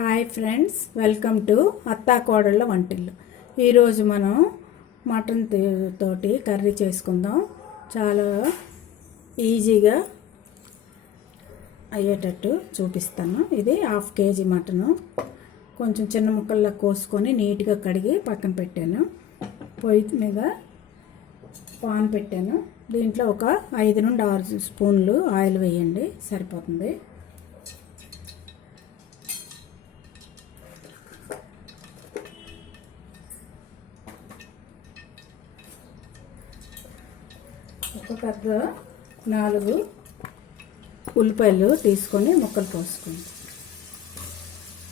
Hi friends, welcome to అత్తా కోడళ్ళ వంటిల్లు. ఈరోజు మనం మటన్ తోటి కర్రీ చేసుకుందాం. చాలా ఈజీగా అయ్యేటట్టు చూపిస్తాను. ఇది 1/2 kg మటను. కొంచెం చిన్న ముక్కల్లా కోసుకొని నీట్గా కడిగి పక్కన పెట్టాను. పొయ్యి మీద పాన్ పెట్టాను. దీంట్లో ఒక 5 నుండి 6 స్పూన్లు ఆయిల్ వేయండి, సరిపోతుంది. ఒక పెద్ద 4 ఉల్లిపాయలు తీసుకొని ముక్కలు పోసుకోండి.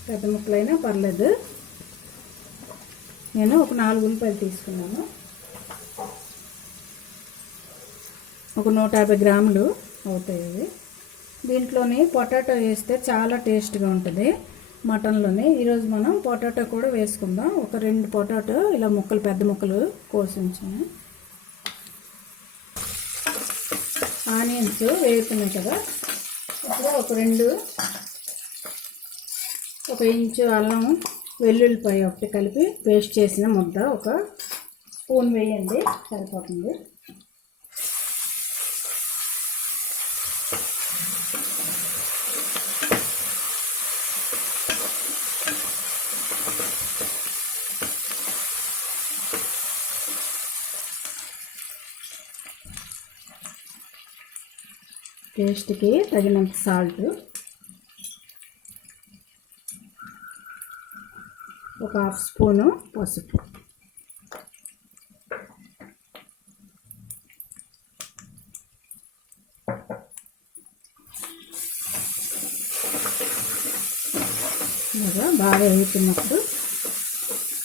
పెద్ద ముక్కలైనా పర్లేదు. నేను ఒక 4 ఉల్లిపాయలు తీసుకున్నాను. ఒక 150 గ్రాములు అవుతాయి అవి. దీంట్లోని పొటాటో వేస్తే చాలా టేస్ట్గా ఉంటుంది మటన్లోని. ఈరోజు మనం పొటాటో కూడా వేసుకుందాం. ఒక 2 పొటాటో ఇలా ముక్కలు, పెద్ద ముక్కలు కోసి ఉంచాను. ఆనియన్స్ వేగుతున్నాయి కదా, ఇప్పుడు ఒక ఇంచు అల్లం వెల్లుల్లిపాయ ఒకటి కలిపి పేస్ట్ చేసిన ముద్ద ఒక స్పూన్ వేయండి, సరిపోతుంది. టేస్ట్కి తగినంత సాల్ట్, ఒక 1/2 స్పూను పసుపు, బాగా వేస్తున్నప్పుడు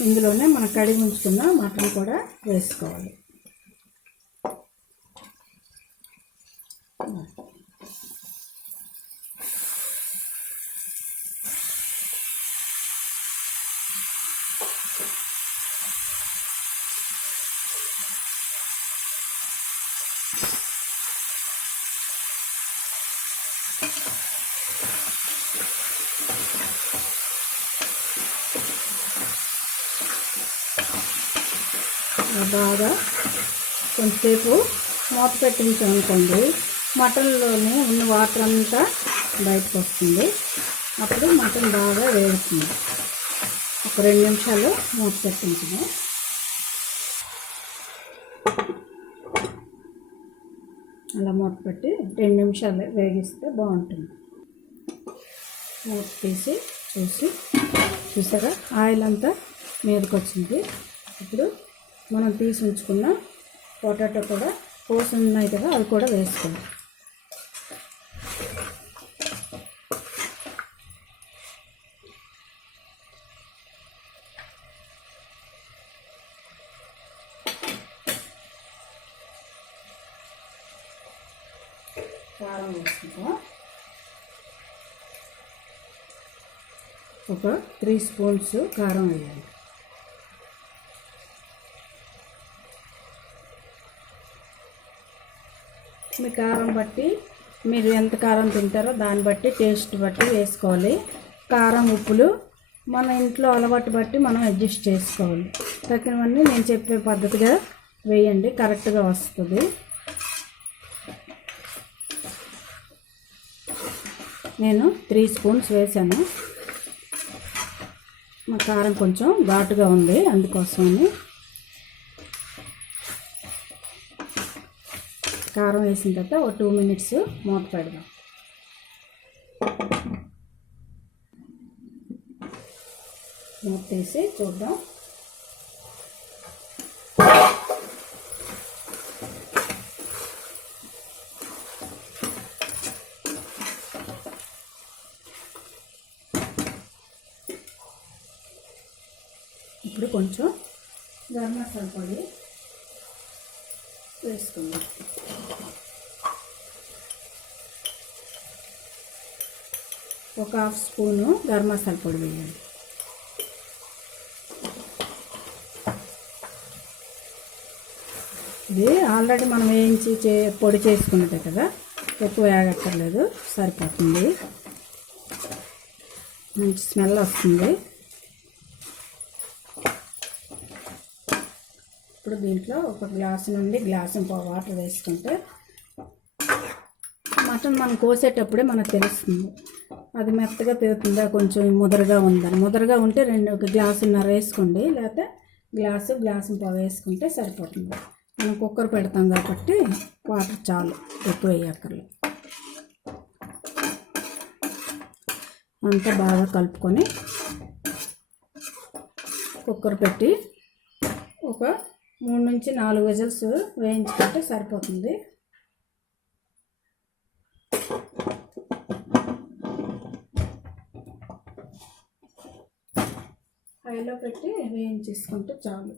ఇందులోనే మనం కడిగి ఉంచుకున్న మటన్ కూడా వేసుకోవాలి. బాగా కొంచెంసేపు మూత పెట్టించామనుకోండి, మటన్లోనే ఉన్న వాటర్ అంతా బయటకు వస్తుంది. అప్పుడు మటన్ బాగా వేగుతుంది. ఒక 2 నిమిషాలు మూత పెట్టించాము. అలా మూత పెట్టి 2 నిమిషాలు వేగిస్తే బాగుంటుంది. మూత తీసి చూసారా, ఆయిల్ అంతా మీదకి వచ్చింది. ఇప్పుడు మనం తీసి ఉంచుకున్న పొటాటో కూడా కోసి ఉన్నాయి కదా, అవి కూడా వేసుకోండి. కారం వేసుకుంటాం. ఒక 3 స్పూన్స్ కారం వేయాలి. మీ కారం బట్టి, మీరు ఎంత కారం తింటారో దాన్ని బట్టి, టేస్ట్ బట్టి వేసుకోవాలి. కారం, ఉప్పులు మన ఇంట్లో అలవాటు బట్టి మనం అడ్జస్ట్ చేసుకోవాలి. తగినవన్నీ నేను చెప్పే పద్ధతిగా వేయండి, కరెక్ట్గా వస్తుంది. నేను 3 స్పూన్స్ వేసాను. మా కారం కొంచెం ఘాటుగా ఉంది, అందుకోసమని. కారం వేసిన తర్వాత ఒక 2 మినిట్స్ మూత పెడదాం. మూత తీసి చూద్దాం. ఇప్పుడు కొంచెం గరం మసాలా పొడి వేసుకుందాం. ఒక 1/2 స్పూను గరం మసాలా పొడి వేయండి. ఇది ఆల్రెడీ మనం వేయించి పొడి చేసుకున్నట్టే కదా, ఎక్కువ వేగక్కర్లేదు, సరిపోతుంది. మంచి స్మెల్ వస్తుంది. ఇప్పుడు దీంట్లో ఒక గ్లాసు నుండి గ్లాసు వాటర్ వేసుకుంటే మటన్ మనం కోసేటప్పుడే మనకు తెలుస్తుంది అది మెత్తగా తిరుగుతుందా కొంచెం ముదరగా ఉందని. ముదరగా ఉంటే ఒక గ్లాసున్నర వేసుకోండి, లేకపోతే గ్లాసు పావు వేసుకుంటే సరిపోతుంది. మనం కుక్కర్ పెడతాం కాబట్టి వాటర్ చాలు, ఎక్కువ వేయక్కర్లేదు. అంతా బాగా కలుపుకొని కుక్కర్ పెట్టి ఒక 3 నుంచి 4 విజిల్స్ వేయించుకుంటే సరిపోతుంది. హైలో పెట్టి వేయించేసుకుంటే చాలు.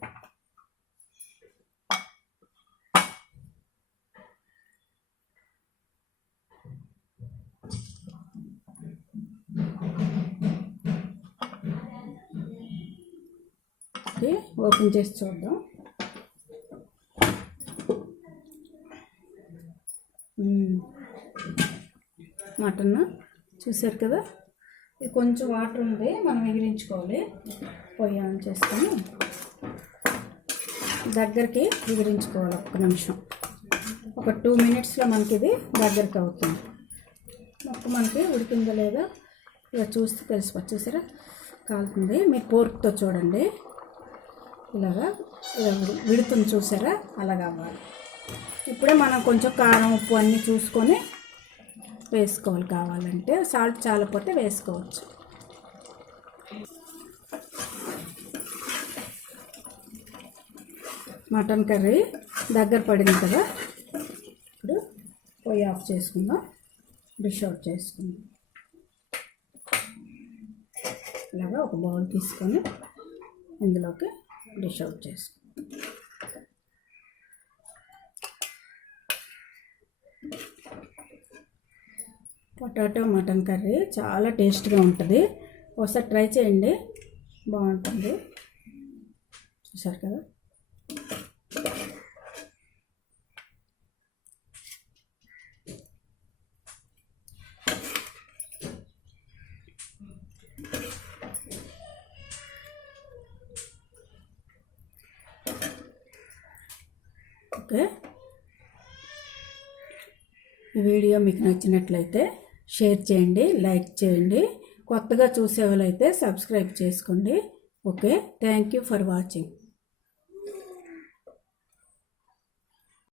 ఓపెన్ చేసి చూద్దాం. మటన్ చూసారు కదా, ఇది కొంచెం వాటర్ ఉంది, మనం ఎగిరించుకోవాలి. పొయ్యి ఆన్ చేసుకొని దగ్గరికి ఎగిరించుకోవాలి. 1 నిమిషం, ఒక 2 మినిట్స్లో మనకి ఇది దగ్గరికి అవుతుంది. మనకి ఉడికిందో లేదో ఇలా చూస్తే తెలిసిపోతుంది. చూసారా కాలుతుంది. మీరు పోర్క్తో చూడండి, ఇలా విడుతుంది చూసారా, అలాగ అవ్వాలి. ఇప్పుడే మనం కొంచెం కారం ఉప్పు అన్నీ చూసుకొని వేసుకోవాలి. కావాలంటే సాల్ట్ చాలపోతే వేసుకోవచ్చు. మటన్ కర్రీ దగ్గర పడింది కదా, ఇప్పుడు పొయ్యి ఆఫ్ చేసుకుందాం, డిష్ అవుట్ చేసుకుందాం. ఇలాగా ఒక బౌల్ తీసుకొని ఇందులోకి డిష్ అవుట్ చేసుకుందాం. పొటాటో మటన్ కర్రీ చాలా టేస్ట్గా ఉంటుంది. ఒకసారి ట్రై చేయండి, బాగుంటుంది. చూసారు కదా, ఓకే. ఈ వీడియో మీకు నచ్చినట్లయితే షేర్ చేయండి, లైక్ చేయండి. కొత్తగా చూసే వాళ్ళైతే సబ్స్క్రైబ్ చేసుకోండి. Okay, thank you for watching.